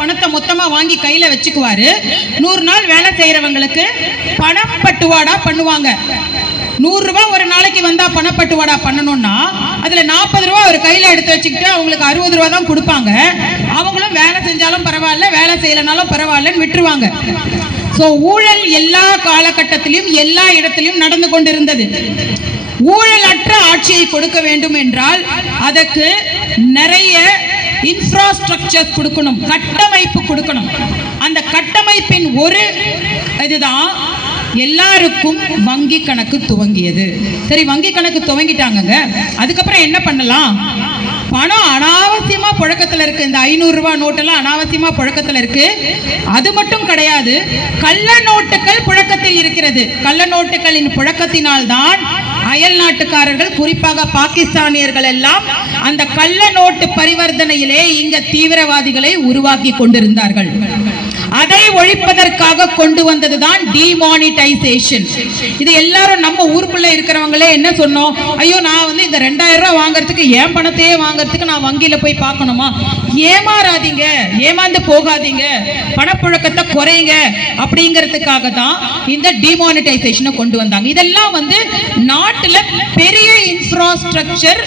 பணத்தை மொத்தமா வாங்கி கையில வச்சுக்குவாரு. 100 நாள் வேலை செய்யறவங்களுக்கு பணம் பட்டுவாடா பண்ணுவாங்க. 100 ரூபாய் ஒரு நாளைக்கு வந்தா பணப்பட்டுவாடா பண்ணணும்னா அதுல 40 ரூபாய் ஒரு கையில எடுத்து வச்சுக்கிட்டு அவங்களுக்கு 60 ரூபாய் தான் கொடுப்பாங்க. அவங்களும் வேலை செஞ்சாலும் பரவாயில்ல, வேலை செய்யலனாலும் பரவாயில்லன்னு விட்டுருவாங்க. ஊழல் எல்லா காலகட்டத்திலும் எல்லா இடத்திலும் நடந்து கொண்டிருந்தது. ஊழலற்ற ஆட்சியை கொடுக்க வேண்டும் என்றால் அதற்கு நிறைய இன்ஃப்ராஸ்ட்ரக்சர் கொடுக்கணும், கட்டமைப்பு கொடுக்கணும். அந்த கட்டமைப்பின் ஒரு இதுதான் எல்லாருக்கும் வங்கி கணக்கு துவங்கியது. சரி, வங்கி கணக்கு துவங்கிட்டாங்க, அதுக்கப்புறம் என்ன பண்ணலாம்? பணம் அனாவசியமா புழக்கத்தில் இருக்கு. இந்த 500 ரூபாய் நோட்டெல்லாம் அனாவசியமா புழக்கத்தில் இருக்கு. அது மட்டும் கிடையாது, கள்ள நோட்டுகள் புழக்கத்தில் இருக்கிறது. கள்ள நோட்டுகளின் புழக்கத்தினால் தான் அயல் நாட்டுக்காரர்கள், குறிப்பாக பாகிஸ்தானியர்கள் எல்லாம் அந்த கள்ள நோட்டு பரிவர்த்தனையிலே இங்க தீவிரவாதிகளை உருவாக்கி கொண்டிருந்தார்கள். அதை ஒழிப்பதற்காக கொண்டு வந்ததுதான் டிமானிட்டைசேஷன். இது எல்லாரும் நம்ம ஊருக்குள்ள இருக்கிறவங்களே என்ன சொன்னோம், ஐயோ நான் வந்து இந்த 2000 ரூபாய் வாங்குறதுக்கு என் பணத்தையே வாங்குறதுக்கு நான் வங்கியில போய் பார்க்கணுமா? ஏமாறாதீங்க, ஏமாந்து போகாதீங்க, பணப்புழக்கத்தை குறைங்க அப்படிங்கிறதுக்காக தான் இந்த டிமானிட்டைசேஷனை கொண்டு வந்தாங்க. இதெல்லாம் வந்து நாட்டுல பெரிய இன்ஃப்ராஸ்ட்ரக்சர்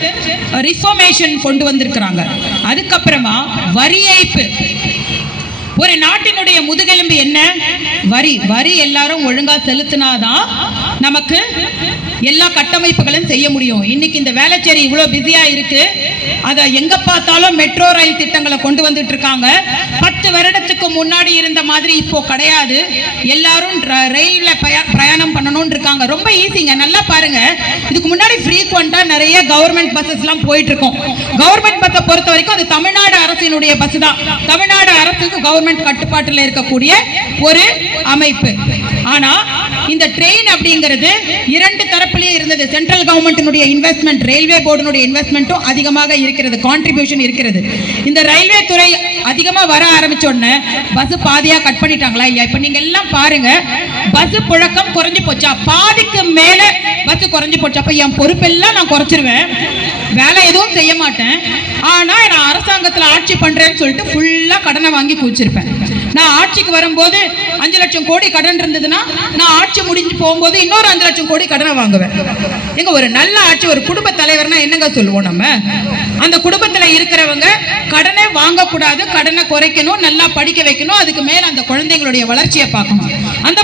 ரிஃபார்மேஷன் கொண்டு வந்திருக்கிறாங்க. அதுக்கப்புறமா வரி ஏய்ப்பு. ஒரு நாட்டினுடைய முதுகெலும்பு என்ன? வரி. வரி எல்லாரும் ஒழுங்கா செலுத்தினாதான் நமக்கு எல்லா கட்டமைப்புகளும் செய்ய முடியும். இன்னைக்கு இந்த வேளச்சேரி இவ்வளவு பிஸியா இருக்கு, அத எங்க பார்த்தாலும் மெட்ரோ ரயில் திட்டங்களை கொண்டு வந்துட்டு இருக்காங்க. 10 வருடத்துக்கு முன்னாடி இருந்த மாதிரி இப்போ கிடையாது. எல்லாரும் ரயில்ல பிரயாணம் பண்ணணும்னு இருக்காங்க. ரொம்ப ஈஸிங்க, நல்லா பாருங்க. இதுக்கு முன்னாடி ஃப்ரீக்வெண்டா நிறைய கவர்மெண்ட் பஸ்ஸஸ் எல்லாம் போயிட்டு இருக்கும். கவர்மெண்ட் பஸ்ஸை பொறுத்த வரைக்கும் அது தமிழ்நாடு அரசினுடைய பஸ் தான். தமிழ்நாடு அரசுக்கு கவர்மெண்ட் கட்டுப்பாட்டில் இருக்கக்கூடிய ஒரு அமைப்பு. ஆனா இந்த ட்ரெயின் அப்படிங்கிறது 2 தரப்பிலேயே இருந்தது. சென்ட்ரல் கவர்மெண்டினுடைய இன்வெஸ்ட்மெண்ட், ரயில்வே போர்டினுடைய இன்வெஸ்ட்மெண்ட்டும் அதிகமாக இருக்கிறது, கான்ட்ரிபியூஷன் இருக்கிறது. இந்த ரயில்வே துறை அதிகமா வர ஆரம்பிச்ச உடனே பஸ் பாதியா கட் பண்ணிட்டாங்களா இல்லையா? இப்ப நீங்க எல்லாம் பாருங்க, பஸ் புழக்கம் குறைஞ்சு போச்சா? பாதிக்கு மேல பஸ் குறைஞ்சு போச்சா? அப்ப என் பொறுப்பெல்லாம் நான் குறைச்சிருவேன், வேலை எதுவும் செய்ய மாட்டேன். ஆனா நான் அரசாங்கத்தில் ஆட்சி பண்றேன்னு சொல்லிட்டு ஃபுல்லா கடனை வாங்கி குடிச்சிருப்பேன். நான் ஆட்சிக்கு வரும்போது 5 லட்சம் கோடி கடன் இருந்ததுன்னா நான் ஆட்சி முடிஞ்சு போகும்போது இன்னொரு 5 லட்சம் கோடி கடனை வாங்குவேன். எங்க ஒரு நல்ல ஆட்சி, ஒரு குடும்ப தலைவர்னா என்னங்க சொல்லுவோம் நம்ம? அந்த குடும்பத்துல இருக்கிறவங்க கடனை வாங்கக்கூடாது, கடனை குறைக்கணும், நல்லா படிக்க வைக்கணும், அதுக்கு மேல அந்த குழந்தைங்களுடைய வளர்ச்சியை பார்க்கணும். அந்த